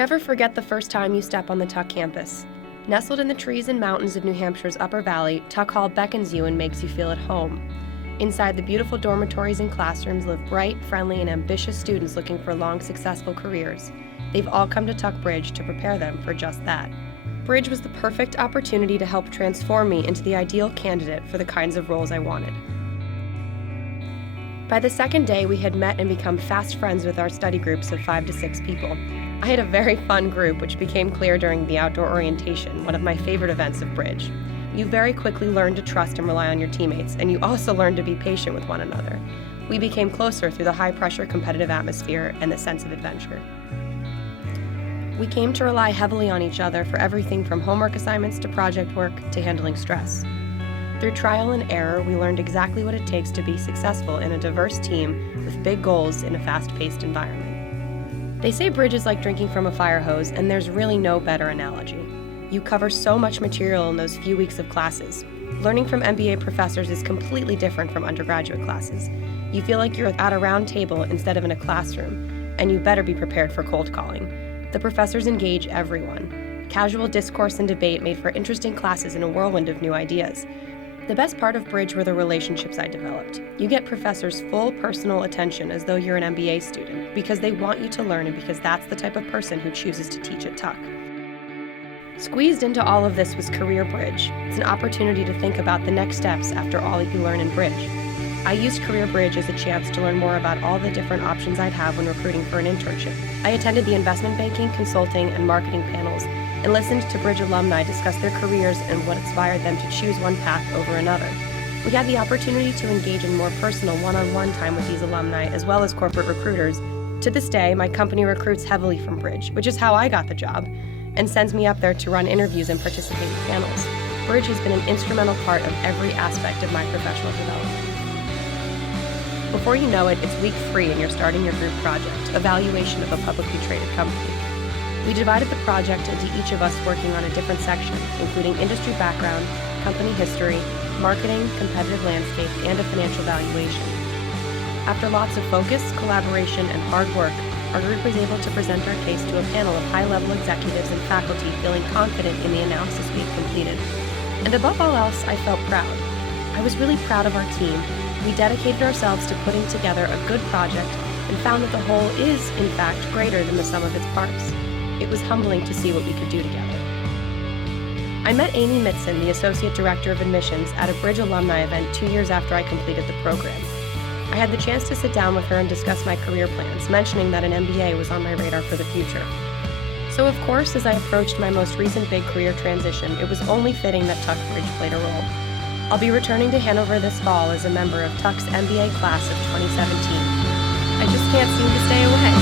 never forget the first time you step on the Tuck campus. Nestled in the trees and mountains of New Hampshire's Upper Valley, Tuck Hall beckons you and makes you feel at home. Inside the beautiful dormitories and classrooms live bright, friendly, and ambitious students looking for long, successful careers. They've all come to Tuck Bridge to prepare them for just that. Bridge was the perfect opportunity to help transform me into the ideal candidate for the kinds of roles I wanted. By the second day, we had met and become fast friends with our study groups of 5 to 6 people. I had a very fun group, which became clear during the outdoor orientation, one of my favorite events of Bridge. You very quickly learn to trust and rely on your teammates, and you also learn to be patient with one another. We became closer through the high-pressure competitive atmosphere and the sense of adventure. We came to rely heavily on each other for everything from homework assignments to project work to handling stress. Through trial and error, we learned exactly what it takes to be successful in a diverse team with big goals in a fast-paced environment. They say Bridge is like drinking from a fire hose, and there's really no better analogy. You cover so much material in those few weeks of classes. Learning from MBA professors is completely different from undergraduate classes. You feel like you're at a round table instead of in a classroom, and you better be prepared for cold calling. The professors engage everyone. Casual discourse and debate made for interesting classes in a whirlwind of new ideas. The best part of Bridge were the relationships I developed. You get professors' full personal attention as though you're an MBA student because they want you to learn and because that's the type of person who chooses to teach at Tuck. Squeezed into all of this was Career Bridge. It's an opportunity to think about the next steps after all you learn in Bridge. I used Career Bridge as a chance to learn more about all the different options I'd have when recruiting for an internship. I attended the investment banking, consulting, and marketing panels and listened to Bridge alumni discuss their careers and what inspired them to choose one path over another. We had the opportunity to engage in more personal one-on-one time with these alumni as well as corporate recruiters. To this day, my company recruits heavily from Bridge, which is how I got the job, and sends me up there to run interviews and participate in panels. Bridge has been an instrumental part of every aspect of my professional development. Before you know it, it's week 3 and you're starting your group project, evaluation of a publicly traded company. We divided the project into each of us working on a different section, including industry background, company history, marketing, competitive landscape, and a financial valuation. After lots of focus, collaboration, and hard work, our group was able to present our case to a panel of high-level executives and faculty feeling confident in the analysis we had completed. And above all else, I felt proud. I was really proud of our team. We dedicated ourselves to putting together a good project and found that the whole is, in fact, greater than the sum of its parts. It was humbling to see what we could do together. I met Amy Mitson, the Associate Director of Admissions, at a Bridge alumni event 2 years after I completed the program. I had the chance to sit down with her and discuss my career plans, mentioning that an MBA was on my radar for the future. So of course, as I approached my most recent big career transition, it was only fitting that Tuck Bridge played a role. I'll be returning to Hanover this fall as a member of Tuck's MBA class of 2017. I just can't seem to stay away.